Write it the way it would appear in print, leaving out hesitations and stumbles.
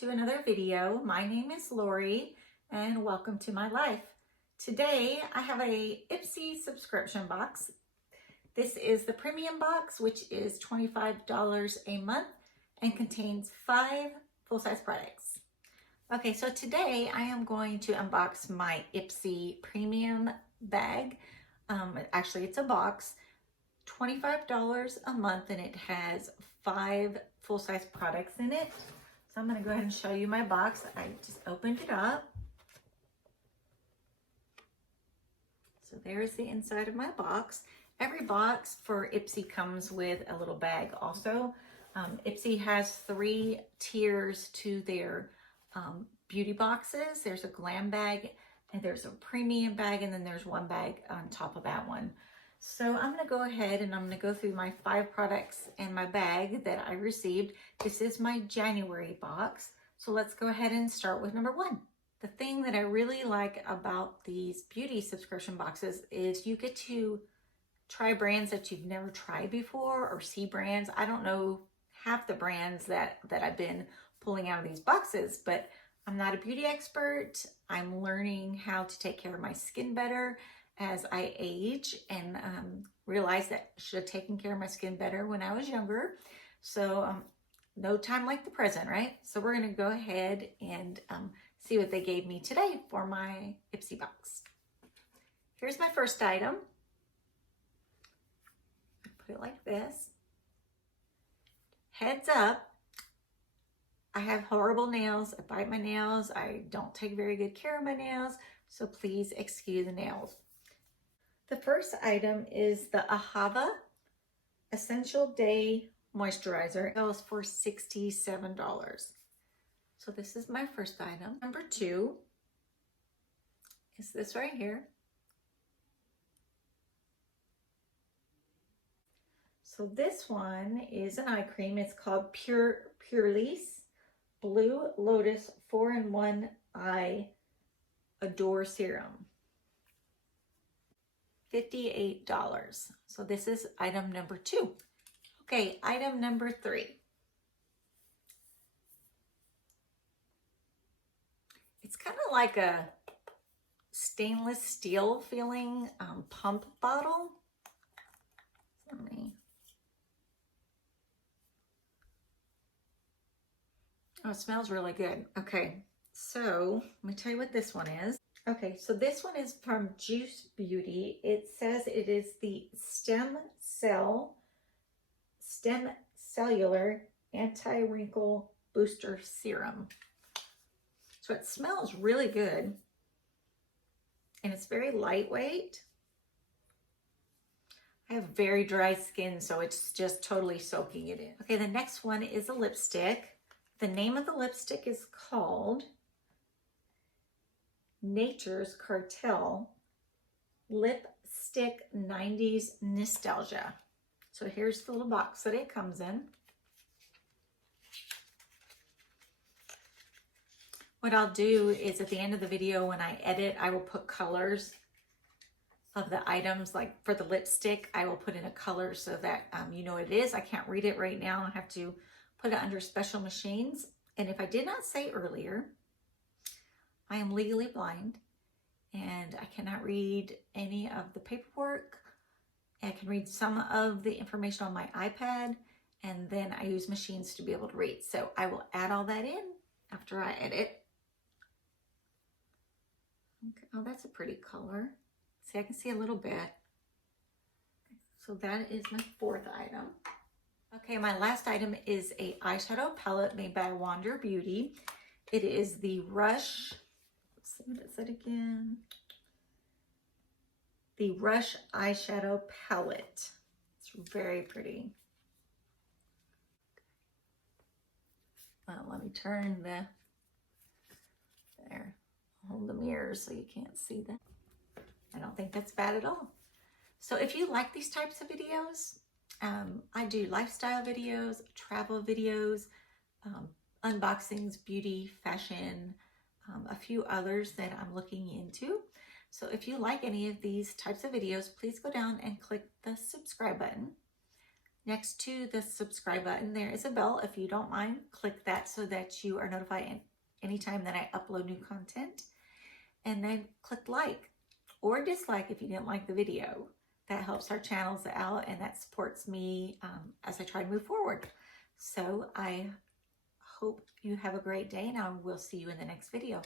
to another video. My name is Lori and welcome to my life. Today I have a IPSY subscription box. This is the premium box, which is $25 a month and contains 5 full-size products. Okay, so today I am going to unbox my IPSY premium bag. Actually, it's a box, $25 a month, and it has 5 full-size products in it. So I'm going to go ahead and show you my box. I just opened it up. So there's the inside of my box. Every box for IPSY comes with a little bag also. IPSY has 3 tiers to their beauty boxes. There's a glam bag, and there's a premium bag, and then there's one bag on top of that one. So I'm going to go ahead and I'm going to go through my 5 products and my bag that I received. This is my January box. So let's go ahead and start with number 1. The thing that I really like about these beauty subscription boxes is you get to try brands that you've never tried before, or see brands. I don't know half the brands that I've been pulling out of these boxes, but I'm not a beauty expert. I'm learning how to take care of my skin better as I age, and realized that I should have taken care of my skin better when I was younger. So no time like the present, right? So we're going to go ahead and see what they gave me today for my IPSY box. Here's my first item. Put it like this. Heads up, I have horrible nails. I bite my nails. I don't take very good care of my nails, so please excuse the nails. The first item is the Ahava Essential Day Moisturizer. That was for $67. So this is my first item. Number 2 is this right here. So this one is an eye cream. It's called Purely's Blue Lotus 4-in-1 Eye Adore Serum. $58. So this is item number 2. Okay, item number 3. It's kind of like a stainless steel feeling pump bottle. Oh, it smells really good. Okay, so let me tell you what this one is. Okay, so this one is from Juice Beauty. It says it is the Stem Cellular Anti-Wrinkle Booster Serum. So it smells really good, and it's very lightweight. I have very dry skin, so it's just totally soaking it in. Okay, the next one is a lipstick. The name of the lipstick is called Nature's Cartel Lipstick 90s Nostalgia. So here's the little box that it comes in. What I'll do is at the end of the video, when I edit, I will put colors of the items. Like for the lipstick, I will put in a color so that you know what it is. I can't read it right now. I have to put it under special machines. And if I did not say earlier, I am legally blind and I cannot read any of the paperwork. I can read some of the information on my iPad, and then I use machines to be able to read. So I will add all that in after I edit. Okay. Oh, that's a pretty color. See, I can see a little bit. So that is my 4th item. Okay, my last item is a eyeshadow palette made by Wander Beauty. It is the Rush, let's see what it said again. The Rush eyeshadow palette. It's very pretty. Well, let me turn there. Hold the mirror so you can't see that. I don't think that's bad at all. So if you like these types of videos, I do lifestyle videos, travel videos, unboxings, beauty, fashion, a few others that I'm looking into. So if you like any of these types of videos, please go down and click the subscribe button. Next to the subscribe button, there is a bell. If you don't mind, click that so that you are notified anytime that I upload new content. And then click like or dislike if you didn't like the video. That helps our channels out and that supports me as I try to move forward. So I hope you have a great day and I will see you in the next video.